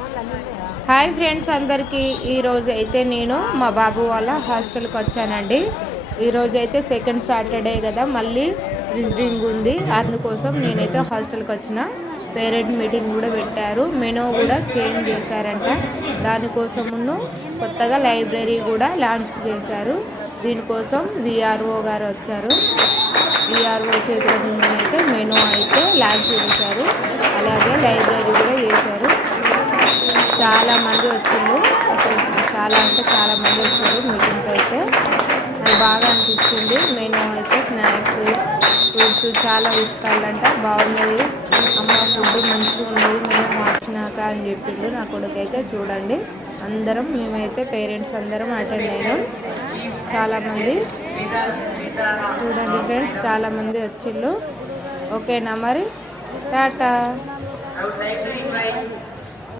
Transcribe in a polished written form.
Hi friends అందరికీ ఈరోజు అయితే నేను మా బాబు వాళ్ళ హాస్టల్కి వచ్చానండి. ఈరోజు అయితే సెకండ్ సాటర్డే కదా, మళ్ళీ విజిటింగ్ ఉంది. అందుకోసం నేనైతే హాస్టల్కి వచ్చిన. పేరెంట్ మీటింగ్ కూడా పెట్టారు, మెనూ కూడా చేంజ్ చేశారంట. దానికోసమును కొత్తగా లైబ్రరీ కూడా లాంచ్ చేశారు. దీనికోసం విఆర్ఓ గారు వచ్చారు. విఆర్ఓ చేతుల అయితే మెనూ అయితే లాంచ్ చేశారు, అలాగే లైబ్రరీ కూడా చేశారు. చాలా మంది వచ్చిండు, అసలు చాలా అంటే చాలా మంది వచ్చారు మీటింగ్కి. అయితే నాకు బాగా అనిపిస్తుంది. మెనూ అయితే స్నాక్స్, ఫ్రూట్స్ చాలా ఇస్తారంట. బాగున్నది అమ్మ, ఫుడ్ మంచిగా ఉన్నది, మేము మార్చినాక అని చెప్పిండు నా కొడుకైతే. చూడండి, అందరం మేమైతే పేరెంట్స్ అందరం అటెండ్ అయినాం. చాలామంది చూడండి ఫ్రెండ్స్, చాలామంది వచ్చిండు. ఓకేనా మరి, టాటా.